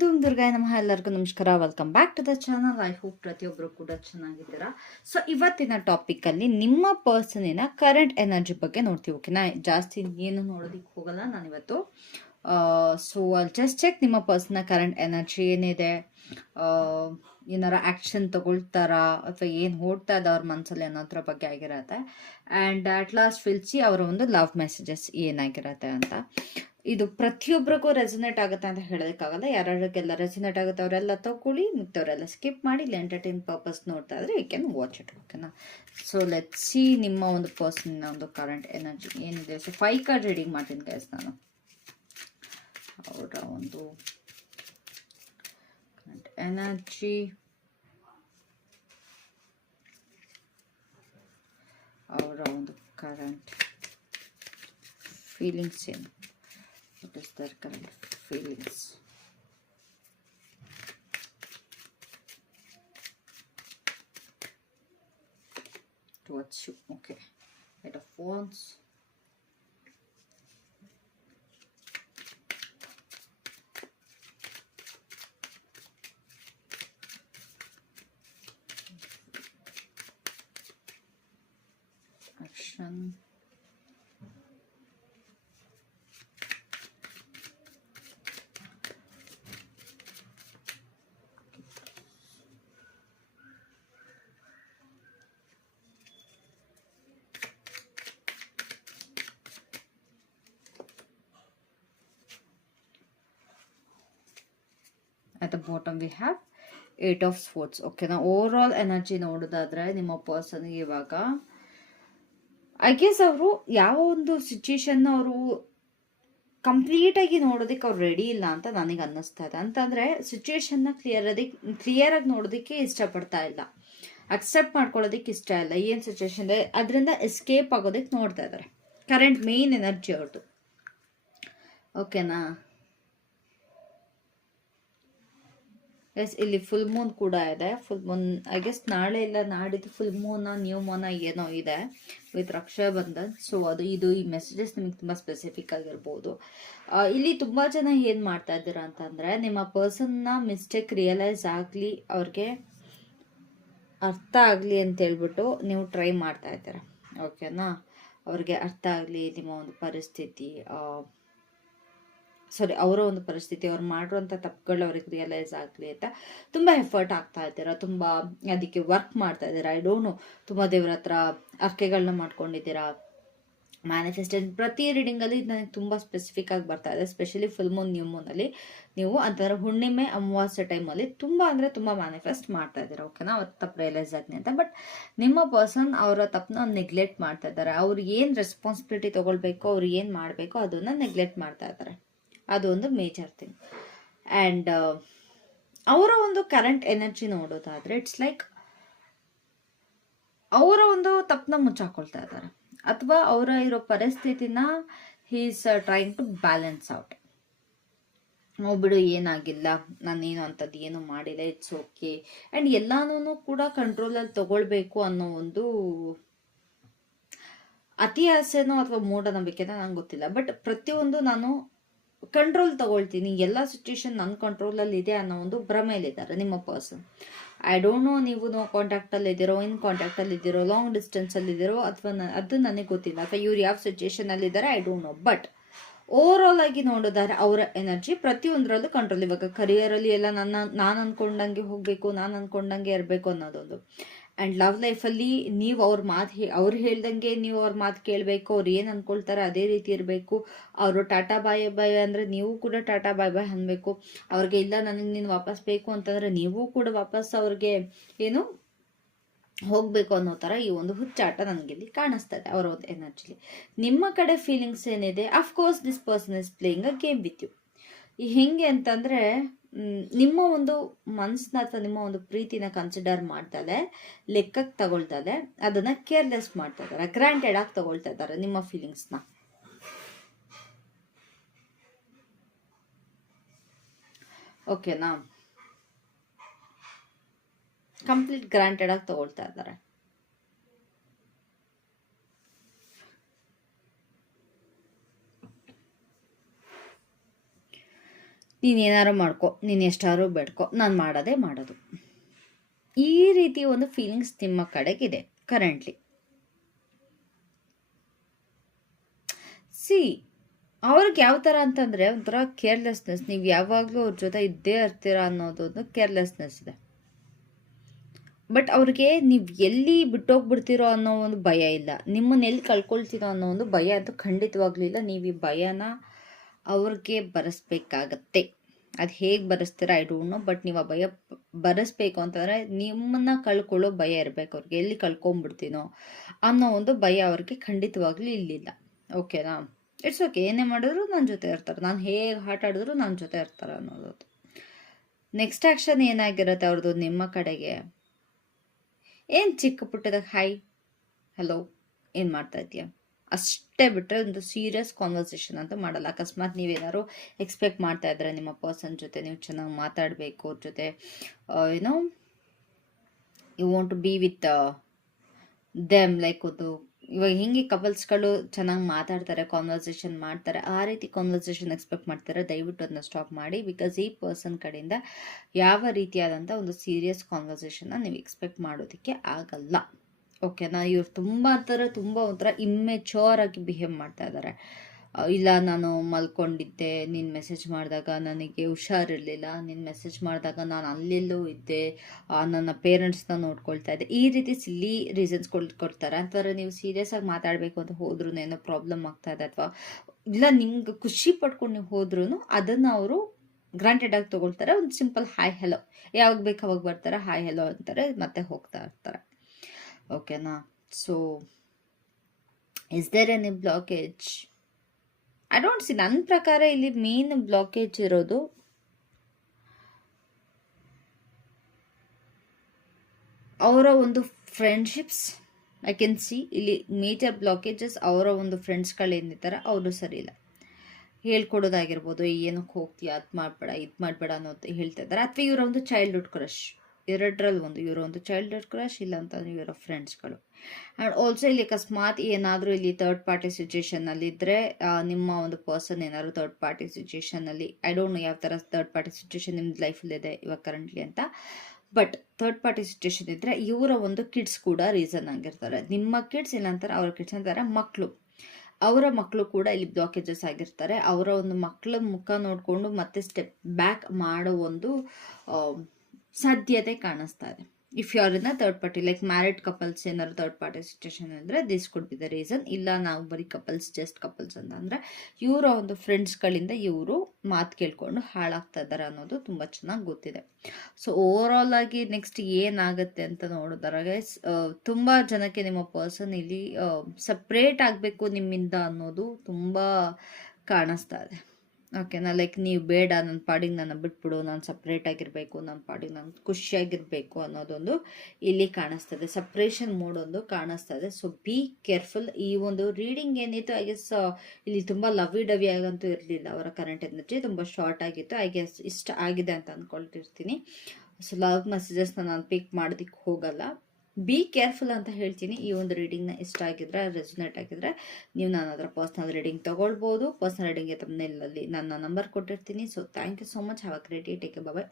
ಧೂಮ್ ದುರ್ಗಾಯ ನಮಃ. ಎಲ್ಲರಿಗೂ ನಮಸ್ಕಾರ. Welcome back to the channel. I hope ಪ್ರತಿಯೊಬ್ಬರು ಕೂಡ ಚೆನ್ನಾಗಿದ್ದೀರಾ. ಸೊ ಇವತ್ತಿನ ಟಾಪಿಕ್ ಅಲ್ಲಿ ನಿಮ್ಮ ಪರ್ಸನಿನ ಕರೆಂಟ್ ಎನರ್ಜಿ ಬಗ್ಗೆ ನೋಡ್ತೀವಿ. ಓಕೆನಾ, ಜಾಸ್ತಿ ಏನು ನೋಡೋದಿಕ್ಕೆ ಹೋಗಲ್ಲ ನಾನಿವತ್ತು. ಸೊ ಜಸ್ಟ್ ಚೆಕ್ ನಿಮ್ಮ ಪರ್ಸನ್ನ ಕರೆಂಟ್ ಎನರ್ಜಿ ಏನಿದೆ, ಏನಾರ ಆ್ಯಕ್ಷನ್ ತಗೊಳ್ತಾರಾ ಅಥವಾ ಏನು ಓಡ್ತಾ ಇದೆ ಅವ್ರ ಮನಸ್ಸಲ್ಲಿ ಅನ್ನೋದ್ರ ಬಗ್ಗೆ ಆಗಿರತ್ತೆ. ಆ್ಯಂಡ್ ಅಟ್ ಲಾಸ್ಟ್ ಫಿಲ್ಸಿ ಅವರ ಒಂದು ಲವ್ ಮೆಸೇಜಸ್ ಏನಾಗಿರತ್ತೆ ಅಂತ. ಇದು ಪ್ರತಿಯೊಬ್ಬರಿಗೂ ರೆಸನೇಟ್ ಆಗುತ್ತೆ ಅಂತ ಹೇಳೋದಕ್ಕಾಗಲ್ಲ. ಯಾರ್ಯಾರಿಗೆಲ್ಲ ರೆಸನೇಟ್ ಆಗುತ್ತೆ ಅವರೆಲ್ಲ ತಗೊಳ್ಳಿ, ಮಿಕ್ಕವರೆಲ್ಲ ಸ್ಕಿಪ್ ಮಾಡಿ. ಇಲ್ಲಿ ಎಂಟರ್ಟೈನ್ ಪರ್ಪಸ್ ನೋಡ್ತಾ ಇದ್ರೆ ಯು ಕ್ಯಾನ್ ವಾಚ್ ಇಟ್. ಓಕೆನಾ, ಸೊ ಲೆಟ್ ಸಿ ನಿಮ್ಮ ಒಂದು ಪರ್ಸನ್ನ ಒಂದು ಕರೆಂಟ್ ಎನರ್ಜಿ ಏನಿದೆ. ಸೊ 5 ಕಾರ್ಡ್ ರೀಡಿಂಗ್ ಮಾಡ್ತೀನಿ ಗೈಸ್ ನಾನು. ಅವರ ಒಂದು ಕರೆಂಟ್ ಎನರ್ಜಿ, ಅವರ ಒಂದು ಕರೆಂಟ್ ಫೀಲಿಂಗ್ಸ್ ಏನು, what is their current feelings. Towards you. Okay, Eight of Wands, action, at the bottom we have 8 of Swords. ಓಕೆನಾ, ಓವರ್ ಆಲ್ ಎನರ್ಜಿ ನೋಡೋದಾದ್ರೆ ನಿಮ್ಮ ಪರ್ಸನ್ಗೆ ಇವಾಗ ಐ ಗೆಸ್ ಅವರು ಯಾವ ಒಂದು ಸಿಚುಯೇಷನ್ ಅವರು ಕಂಪ್ಲೀಟಾಗಿ ನೋಡೋದಕ್ಕೆ ಅವ್ರು ರೆಡಿ ಇಲ್ಲ ಅಂತ ನನಗೆ ಅನ್ನಿಸ್ತಾ ಇದೆ. ಅಂತಂದರೆ ಸಿಚುಯೇಷನ್ನ ಕ್ಲಿಯರಾಗಿ ನೋಡೋದಕ್ಕೆ ಇಷ್ಟಪಡ್ತಾ ಇಲ್ಲ, ಅಕ್ಸೆಪ್ಟ್ ಮಾಡ್ಕೊಳ್ಳೋದಕ್ಕೆ ಇಷ್ಟ ಇಲ್ಲ. ಏನು ಸಿಚುಯೇಷನ್ ಇದೆ ಅದರಿಂದ ಎಸ್ಕೇಪ್ ಆಗೋದಕ್ಕೆ ನೋಡ್ತಾ ಇದ್ದಾರೆ. ಕರೆಂಟ್ ಮೇನ್ ಎನರ್ಜಿ ಅವ್ರದ್ದು. ಓಕೆನಾ, ಎಸ್ ಇಲ್ಲಿ ಫುಲ್ ಮೂನ್ ಕೂಡ ಇದೆ. ಫುಲ್ ಮೂನ್ ಐ ಗೆಸ್ ನಾಳೆ ಇಲ್ಲ ನಾಡಿದ್ದು ಫುಲ್ ಮೂನ ನ್ಯೂ ಮೂನ ಏನೋ ಇದೆ ವಿತ್ ರಕ್ಷಾಬಂಧನ್. ಸೊ ಇದು ಈ ಮೆಸೇಜಸ್ ನಿಮಗೆ ತುಂಬ ಸ್ಪೆಸಿಫಿಕ್ ಆಗಿರ್ಬೋದು. ಇಲ್ಲಿ ತುಂಬ ಜನ ಏನು ಮಾಡ್ತಾ ಇದ್ದೀರಾ ಅಂತಂದರೆ, ನಿಮ್ಮ ಪರ್ಸನ್ನ ಮಿಸ್ಟೇಕ್ ರಿಯಲೈಸ್ ಆಗಲಿ, ಅವ್ರಿಗೆ ಅರ್ಥ ಆಗಲಿ ಅಂತೇಳ್ಬಿಟ್ಟು ನೀವು ಟ್ರೈ ಮಾಡ್ತಾ ಇದ್ದೀರಾ. ಓಕೆನಾ, ಅವ್ರಿಗೆ ಅರ್ಥ ಆಗಲಿ ನಿಮ್ಮ ಒಂದು ಪರಿಸ್ಥಿತಿ, ಅವರ ಒಂದು ಪರಿಸ್ಥಿತಿ, ಅವ್ರು ಮಾಡಿರುವಂಥ ತಪ್ಪುಗಳು ಅವ್ರಿಗೆ ರಿಯಲೈಸ್ ಆಗಲಿ ಅಂತ ತುಂಬ ಎಫರ್ಟ್ ಆಗ್ತಾ ಇದ್ದೀರಾ, ತುಂಬ ಅದಕ್ಕೆ ವರ್ಕ್ ಮಾಡ್ತಾ ಇದ್ದೀರಾ. ಐ ಡೋಂಟ್ ನೋ, ತುಂಬ ದೇವ್ರ ಹತ್ರ ಅರ್ಕೆಗಳನ್ನ ಮಾಡ್ಕೊಂಡಿದ್ದೀರಾ, ಮ್ಯಾನಿಫೆಸ್ಟೇಷನ್. ಪ್ರತಿ ರೀಡಿಂಗಲ್ಲಿ ನನಗೆ ತುಂಬ ಸ್ಪೆಸಿಫಿಕ್ ಆಗಿ ಬರ್ತಾ ಇದೆ. ಸ್ಪೆಷಲಿ ಫುಲ್ ಮೂನ್ ನ್ಯೂ ಮೂನಲ್ಲಿ ನೀವು ಅಂತಂದರೆ ಹುಣ್ಣಿಮೆ ಅಮಾವಾಸ್ಯೆ ಟೈಮಲ್ಲಿ ತುಂಬ ಅಂದರೆ ತುಂಬ ಮ್ಯಾನಿಫೆಸ್ಟ್ ಮಾಡ್ತಾ ಇದ್ದೀರಾ. ಓಕೆನಾ, ಅವ್ರ ತಪ್ಪು ರಿಯಲೈಸ್ ಆಗಲಿ ಅಂತ. ಬಟ್ ನಿಮ್ಮ ಪರ್ಸನ್ ಅವರ ತಪ್ಪನ್ನ ನೆಗ್ಲೆಕ್ಟ್ ಮಾಡ್ತಾ ಇದ್ದಾರೆ. ಅವ್ರು ಏನು ರೆಸ್ಪಾನ್ಸಿಬಿಲಿಟಿ ತೊಗೊಳ್ಬೇಕು, ಅವ್ರು ಏನು ಮಾಡಬೇಕು ಅದನ್ನು ನೆಗ್ಲೆಕ್ಟ್ ಮಾಡ್ತಾ ಇದ್ದಾರೆ. ಅದು ಒಂದು ಮೇಜರ್ ಥಿಂಗ್. ಆ್ಯಂಡ್ ಅವರ ಒಂದು ಕರೆಂಟ್ ಎನರ್ಜಿ ನೋಡೋದಾದರೆ ಇಟ್ಸ್ ಲೈಕ್ ಅವರ ಒಂದು ತಪ್ಪನ್ನ ಮುಚ್ಚಾಕೊಳ್ತಾ ಇದ್ದಾರೆ, ಅಥವಾ ಅವರ ಇರೋ ಪರಿಸ್ಥಿತಿನ is trying to balance out. ಬಿಡು ಏನಾಗಿಲ್ಲ, ನಾನೇನು ಅಂಥದ್ದು ಏನು ಮಾಡಿಲ್ಲ, ಇಟ್ಸ್ ಓಕೆ. ಆ್ಯಂಡ್ ಎಲ್ಲಾನು ಕೂಡ ಕಂಟ್ರೋಲಲ್ಲಿ ತಗೊಳ್ಬೇಕು ಅನ್ನೋ ಒಂದು ಅತಿ ಆಸೆನೋ ಅಥವಾ ಮೂಢನಂಬಿಕೆನೋ ನಂಗೆ ಗೊತ್ತಿಲ್ಲ. ಬಟ್ ಪ್ರತಿಯೊಂದು ನಾನು ಕಂಟ್ರೋಲ್ ತಗೊಳ್ತೀನಿ, ಎಲ್ಲ ಸಿಚುಯೇಷನ್ ನನ್ನ ಕಂಟ್ರೋಲಲ್ಲಿ ಇದೆ ಅನ್ನೋ ಒಂದು ಭ್ರಮೆಯಲ್ಲಿದ್ದಾರೆ ನಿಮ್ಮ ಪರ್ಸನ್. ಐ ಡೋಂಟ್ ನೋ, ನೀವು ಕಾಂಟ್ಯಾಕ್ಟಲ್ಲಿ ಇದ್ದೀರೋ, ಇನ್ ಕಾಂಟ್ಯಾಕ್ಟಲ್ಲಿ ಇದ್ದೀರೋ, ಲಾಂಗ್ ಡಿಸ್ಟೆನ್ಸಲ್ಲಿ ಇದ್ದೀರೋ, ಅಥವಾ ಅದು ನನಗೆ ಗೊತ್ತಿಲ್ಲ, ಅಥವಾ ಇವ್ರು ಯಾವ ಸಿಚುಯೇಷನಲ್ಲಿ ಇದ್ದಾರೆ I don't no. But over all ಆಗಿ ನೋಡೋದಾದ್ರೆ ಅವರ ಎನರ್ಜಿ ಪ್ರತಿಯೊಂದರಲ್ಲೂ ಕಂಟ್ರೋಲ್. ಇವಾಗ ಕರಿಯರಲ್ಲಿ ಎಲ್ಲ ನಾನು ಅಂದ್ಕೊಂಡಂಗೆ ಹೋಗಬೇಕು, ನಾನು ಅಂದ್ಕೊಂಡಂಗೆ ಇರಬೇಕು ಅನ್ನೋದೊಂದು. ಆ್ಯಂಡ್ ಲವ್ ಲೈಫಲ್ಲಿ ನೀವು ಅವ್ರು ಹೇಳ್ದಂಗೆ ನೀವು ಅವ್ರ ಮಾತು ಕೇಳಬೇಕು, ಅವ್ರು ಏನು ಅಂದ್ಕೊಳ್ತಾರೆ ಅದೇ ರೀತಿ ಇರಬೇಕು. ಅವರು ಟಾಟಾ ಬಾಯ್ ಬಾಯ್ ಅಂದರೆ ನೀವು ಕೂಡ ಟಾಟಾ ಬಾಯ್ ಬಾಯ್ ಅನ್ಬೇಕು. ಅವ್ರಿಗೆ ಇಲ್ಲ ನನಗೆ ನೀನು ವಾಪಸ್ ಬೇಕು ಅಂತಂದರೆ ನೀವು ಕೂಡ ವಾಪಸ್ ಅವ್ರಿಗೆ ಏನು ಹೋಗಬೇಕು ಅನ್ನೋ ಥರ ಈ ಒಂದು ಹುಚ್ಚಾಟ ನನಗಿಲ್ಲಿ ಕಾಣಿಸ್ತಾ ಇದೆ ಅವರ ಒಂದು ಎನರ್ಜಿಲಿ. ನಿಮ್ಮ ಕಡೆ ಫೀಲಿಂಗ್ಸ್ ಏನಿದೆ, of course this person is playing a game with you. ಹೆಂಗೆ ಅಂತಂದರೆ ನಿಮ್ಮ ಒಂದು ಮನಸ್ಸನ್ನ ಅಥವಾ ನಿಮ್ಮ ಒಂದು ಪ್ರೀತಿನ ಕನ್ಸಿಡರ್ ಮಾಡ್ತಾರೆ, ಲೆಕ್ಕಕ್ಕೆ ತಗೊಳ್ತಾರೆ, ಅದನ್ನು ಕೇರ್ಲೆಸ್ ಮಾಡ್ತಾ ಇದ್ದಾರೆ, ಗ್ರಾಂಟೆಡ್ ಆಗಿ ತಗೊಳ್ತಾ ಇದ್ದಾರೆ ನಿಮ್ಮ ಫೀಲಿಂಗ್ಸ್ನ. ಓಕೆನಾ, ಕಂಪ್ಲೀಟ್ ಗ್ರಾಂಟೆಡ್ ಆಗಿ ತಗೊಳ್ತಾ ಇದ್ದಾರೆ. ನೀನು ಏನಾರು ಮಾಡ್ಕೊ, ನೀನು ಎಷ್ಟಾರು ಬೇಡ್ಕೊ, ನಾನು ಮಾಡೋದೇ ಮಾಡೋದು. ಈ ರೀತಿ ಒಂದು ಫೀಲಿಂಗ್ಸ್ ನಿಮ್ಮ ಕಡೆಗಿದೆ ಕರೆಂಟ್ಲಿ. ಸಿ ಅವ್ರಿಗೆ ಯಾವ ಥರ ಅಂತಂದರೆ ಒಂಥರ ಕೇರ್ಲೆಸ್ನೆಸ್, ನೀವು ಯಾವಾಗಲೂ ಅವ್ರ ಜೊತೆ ಇದ್ದೇ ಇರ್ತೀರಾ ಅನ್ನೋದೊಂದು ಕೇರ್ಲೆಸ್ನೆಸ್ ಇದೆ. ಬಟ್ ಅವ್ರಿಗೆ ನೀವು ಎಲ್ಲಿ ಬಿಟ್ಟೋಗ್ಬಿಡ್ತೀರೋ ಅನ್ನೋ ಒಂದು ಭಯ ಇಲ್ಲ, ನಿಮ್ಮನ್ನ ಎಲ್ಲಿ ಕಳ್ಕೊಳ್ತೀರೋ ಅನ್ನೋ ಒಂದು ಭಯ ಅಂತೂ ಖಂಡಿತವಾಗ್ಲೂ ಇಲ್ಲ. ನೀವು ಈ ಭಯನ ಅವ್ರಿಗೆ ಬರೆಸ್ಬೇಕಾಗತ್ತೆ. ಅದು ಹೇಗೆ ಬರೆಸ್ತೀರಾ ಐ ಡೋಂಟ್ ನೋ, ಬಟ್ ನೀವು ಆ ಭಯ ಬರೆಸ್ಬೇಕು ಅಂತಂದರೆ ನಿಮ್ಮನ್ನ ಕಳ್ಕೊಳ್ಳೋ ಭಯ ಇರಬೇಕು ಅವ್ರಿಗೆ, ಎಲ್ಲಿ ಕಳ್ಕೊಂಬಿಡ್ತೀನೋ ಅನ್ನೋ ಒಂದು ಭಯ ಅವ್ರಿಗೆ ಖಂಡಿತವಾಗ್ಲೂ ಇಲ್ಲಿಲ್ಲ. ಓಕೆನಾ? ಇಟ್ಸ್ ಓಕೆ, ಏನೇ ಮಾಡಿದ್ರು ನನ್ನ ಜೊತೆ ಇರ್ತಾರೆ, ನಾನು ಹೇಗೆ ಆಟ ಆಡಿದ್ರು ನನ್ನ ಜೊತೆ ಇರ್ತಾರೆ ಅನ್ನೋದು. ನೆಕ್ಸ್ಟ್ ಆ್ಯಕ್ಷನ್ ಏನಾಗಿರುತ್ತೆ ಅವ್ರದ್ದು ನಿಮ್ಮ ಕಡೆಗೆ? ಏನು ಚಿಕ್ಕ ಪುಟ್ಟದಾಗ ಹಾಯ್ ಹಲೋ ಏನು ಮಾಡ್ತಾ ಇದೆಯಾ ಅಷ್ಟೇ ಬಿಟ್ಟರೆ ಒಂದು ಸೀರಿಯಸ್ ಕಾನ್ವರ್ಸೇಷನ್ ಅಂತ ಮಾಡಲ್ಲ. ಅಕಸ್ಮಾತ್ ನೀವೇನಾದ್ರು ಎಕ್ಸ್ಪೆಕ್ಟ್ ಮಾಡ್ತಾ ಇದ್ರೆ ನಿಮ್ಮ ಪರ್ಸನ್ ಜೊತೆ ನೀವು ಚೆನ್ನಾಗಿ ಮಾತಾಡಬೇಕು, ಅವ್ರ ಜೊತೆ ಏನೋ you want to be with them, like ಒಂದು ಇವಾಗ ಹಿಂಗೆ ಕಪಲ್ಸ್ಗಳು ಚೆನ್ನಾಗಿ ಮಾತಾಡ್ತಾರೆ, ಕಾನ್ವರ್ಸೇಷನ್ ಮಾಡ್ತಾರೆ, ಆ ರೀತಿ ಕಾನ್ವರ್ಸೇಷನ್ ಎಕ್ಸ್ಪೆಕ್ಟ್ ಮಾಡ್ತಾರೆ, ದಯವಿಟ್ಟು ಅದನ್ನ ಸ್ಟಾಪ್ ಮಾಡಿ. ಬಿಕಾಸ್ ಈ ಪರ್ಸನ್ ಕಡೆಯಿಂದ ಯಾವ ರೀತಿಯಾದಂಥ ಒಂದು ಸೀರಿಯಸ್ ಕಾನ್ವರ್ಸೇಷನ್ನ ನೀವು ಎಕ್ಸ್ಪೆಕ್ಟ್ ಮಾಡೋದಕ್ಕೆ ಆಗಲ್ಲ. ಓಕೆನಾ? ಇವ್ರು ತುಂಬ ಒಂಥರ ಇಮ್ಮೆಚೋರ್ ಆಗಿ ಬಿಹೇವ್ ಮಾಡ್ತಾ ಇದ್ದಾರೆ. ಇಲ್ಲ ನಾನು ಮಲ್ಕೊಂಡಿದ್ದೆ, ನೀನು ಮೆಸೇಜ್ ಮಾಡಿದಾಗ ನನಗೆ ಹುಷಾರಿರಲಿಲ್ಲ, ನೀನು ಮೆಸೇಜ್ ಮಾಡಿದಾಗ ನಾನು ಅಲ್ಲೆಲ್ಲೂ ಇದ್ದೆ, ನನ್ನ ಪೇರೆಂಟ್ಸ್ನ ನೋಡ್ಕೊಳ್ತಾ ಇದ್ದೆ, ಈ ರೀತಿ ಸಿಲ್ಲಿ ರೀಸನ್ಸ್ ಕೊಡ್ತಾರೆ. ಅಂತಾರೆ ನೀವು ಸೀರಿಯಸ್ ಆಗಿ ಮಾತಾಡಬೇಕು ಅಂತ ಹೋದ್ರೂ ಏನೋ ಪ್ರಾಬ್ಲಮ್ ಆಗ್ತಾ ಇದೆ, ಅಥವಾ ಇಲ್ಲ ನಿಮ್ಗೆ ಖುಷಿ ಪಡ್ಕೊಂಡು ನೀವು ಹೋದ್ರೂ ಅದನ್ನು ಅವರು ಗ್ರಾಂಟೆಡ್ ಆಗಿ ತೊಗೊಳ್ತಾರೆ. ಒಂದು ಸಿಂಪಲ್ ಹಾಯ್ ಹೆಲೋ, ಯಾವಾಗ ಬೇಕು ಅವಾಗ ಬರ್ತಾರೆ, ಹಾಯ್ ಹೆಲೋ ಅಂತಾರೆ, ಮತ್ತೆ ಹೋಗ್ತಾ ಇರ್ತಾರೆ. ಓಕೆನಾ? So is there any blockage? I don't see. ನನ್ನ ಪ್ರಕಾರ ಇಲ್ಲಿ ಮೇನ್ ಬ್ಲಾಕೇಜ್ ಇರೋದು ಅವರ ಒಂದು ಫ್ರೆಂಡ್ಶಿಪ್ಸ್. ಐ ಕ್ಯಾನ್ ಸಿ ಇಲ್ಲಿ ಮೇಜರ್ ಬ್ಲಾಕೇಜಸ್ ಅವರ ಒಂದು ಫ್ರೆಂಡ್ಸ್ಗಳೇನಿದ್ದಾರೆ ಅವರು ಸರಿ ಇಲ್ಲ. ಹೇಳ್ಕೊಡೋದಾಗಿರ್ಬೋದು, ಏನಕ್ಕೆ ಹೋಗ್ತೀಯ, ಅದು ಮಾಡಬೇಡ ಇದು ಮಾಡಬೇಡ ಅನ್ನೋದು ಹೇಳ್ತಾ ಇದ್ದಾರೆ. ಅಥವಾ ಇವರ ಒಂದು ಚೈಲ್ಡ್ಹುಡ್ ಕ್ರಶ್, ಎರಡರಲ್ಲಿ ಒಂದು, ಇವರ ಒಂದು ಚೈಲ್ಡ್ಹುಡ್ ಕ್ರಶ್, ಇಲ್ಲ ಅಂತಂದ್ರೆ ಇವರ ಫ್ರೆಂಡ್ಸ್ಗಳು. ಆ್ಯಂಡ್ ಆಲ್ಸೋ ಇಲ್ಲಿ ಅಕಸ್ಮಾತ್ ಏನಾದರೂ ಇಲ್ಲಿ ಥರ್ಡ್ ಪಾರ್ಟಿ ಸಿಚುಯೇಷನ್ನಲ್ಲಿ ಇದ್ದರೆ, ನಿಮ್ಮ ಒಂದು ಪರ್ಸನ್ ಏನಾದ್ರು ಥರ್ಡ್ ಪಾರ್ಟಿ ಸಿಚುಯೇಷನ್ನಲ್ಲಿ, ಐ ಡೋಂಟ್ ನೋ ಯಾವ ಥರ ಥರ್ಡ್ ಪಾರ್ಟಿ ಸಿಚುಯೇಷನ್ ನಿಮ್ದು ಲೈಫಲ್ಲಿದೆ ಇವಾಗ ಕರೆಂಟ್ಲಿ ಅಂತ, ಬಟ್ ಥರ್ಡ್ ಪಾರ್ಟಿ ಸಿಚುಯೇಷನ್ ಇದ್ದರೆ ಇವರ ಒಂದು ಕಿಡ್ಸ್ ಕೂಡ ರೀಸನ್ ಆಗಿರ್ತಾರೆ. ನಿಮ್ಮ ಕಿಡ್ಸ್ ಇಲ್ಲ ಅಂತಾರೆ, ಅವ್ರ ಕಿಡ್ಸ್ ಅಂತಾರೆ ಮಕ್ಕಳು, ಅವರ ಮಕ್ಕಳು ಕೂಡ ಇಲ್ಲಿ ಬ್ಲಾಕೇಜಸ್ ಆಗಿರ್ತಾರೆ. ಅವರ ಒಂದು ಮಕ್ಕಳ ಮುಖ ನೋಡಿಕೊಂಡು ಮತ್ತೆ ಸ್ಟೆಪ್ ಬ್ಯಾಕ್ ಮಾಡೋ ಒಂದು ಸಾಧ್ಯತೆ ಕಾಣಿಸ್ತಾ ಇದೆ. If you are in a third party, like married couples ಏನಾದ್ರು ಥರ್ಡ್ ಪಾರ್ಟಿ ಸಿಚುಯೇಷನ್ ಅಂದರೆ this could be the reason. ಇಲ್ಲ ನಾವು ಬರೀ ಕಪಲ್ಸ್, ಜಸ್ಟ್ ಕಪಲ್ಸ್ ಅಂತ ಅಂದರೆ ಇವರ ಒಂದು ಫ್ರೆಂಡ್ಸ್ಗಳಿಂದ ಇವರು ಮಾತು ಕೇಳ್ಕೊಂಡು ಹಾಳಾಗ್ತಾ ಇದ್ದಾರೆ ಅನ್ನೋದು ತುಂಬ ಚೆನ್ನಾಗಿ ಗೊತ್ತಿದೆ. ಸೊ ಓವರ್ ಆಲ್ ಆಗಿ ನೆಕ್ಸ್ಟ್ ಏನಾಗುತ್ತೆ ಅಂತ ನೋಡಿದಾಗ ತುಂಬ ಜನಕ್ಕೆ ನಿಮ್ಮ ಪರ್ಸನ್ ಇಲ್ಲಿ ಸಪ್ರೇಟ್ ಆಗಬೇಕು ನಿಮ್ಮಿಂದ ಅನ್ನೋದು ತುಂಬ ಕಾಣಿಸ್ತಾ ಇದೆ. ಓಕೆನಾ? ಲೈಕ್ ನೀವು ಬೇಡ, ನನ್ನ ಪಾಡಿಗೆ ನನ್ನ ಬಿಟ್ಬಿಡು, ನಾನು ಸಪ್ರೇಟ್ ಆಗಿರಬೇಕು, ನನ್ನ ಪಾಡಿಗೆ ನಾನು ಖುಷಿಯಾಗಿರಬೇಕು ಅನ್ನೋದೊಂದು ಇಲ್ಲಿ ಕಾಣಿಸ್ತದೆ. ಸಪ್ರೇಷನ್ ಮೋಡ್ ಒಂದು ಕಾಣಿಸ್ತಾ ಇದೆ. So be careful. ಈ ಒಂದು ರೀಡಿಂಗ್ ಏನಿತ್ತು ಐ ಗೆಸ್ ಇಲ್ಲಿ ತುಂಬ ಲವಿ ಡವಿ ಆಗಂತೂ ಇರಲಿಲ್ಲ. ಅವರ ಕರೆಂಟ್ ಎನರ್ಜಿ ತುಂಬ ಶಾರ್ಟ್ ಆಗಿತ್ತು. ಐ ಗೆಸ್ ಇಷ್ಟ ಆಗಿದೆ ಅಂತ ಅಂದ್ಕೊಳ್ತಿರ್ತೀನಿ. ಸೊ ಲವ್ ಮೆಸೇಜಸ್ನ ನಾನು ಪಿಕ್ ಮಾಡೋದಕ್ಕೆ ಹೋಗಲ್ಲ. ಬಿ ಕೇರ್ಫುಲ್ ಅಂತ ಹೇಳ್ತೀನಿ. ಈ ಒಂದು ರೀಡಿಂಗ್ನ ಇಷ್ಟ ಆಗಿದ್ರೆ, ರೆಸೊನೇಟ್ ಆಗಿದ್ರೆ ನೀವು ನಾನು ಅದರ ಪರ್ಸ್ನಲ್ ರೀಡಿಂಗ್ ತೊಗೊಳ್ಬೋದು. ಪರ್ಸ್ನಲ್ ರೀಡಿಂಗ್ಗೆ ತಮ್ಮನೇಲಲ್ಲಿ ನನ್ನ ನಂಬರ್ ಕೊಟ್ಟಿರ್ತೀನಿ. So thank you so much. Have a great day. Take care. Bye.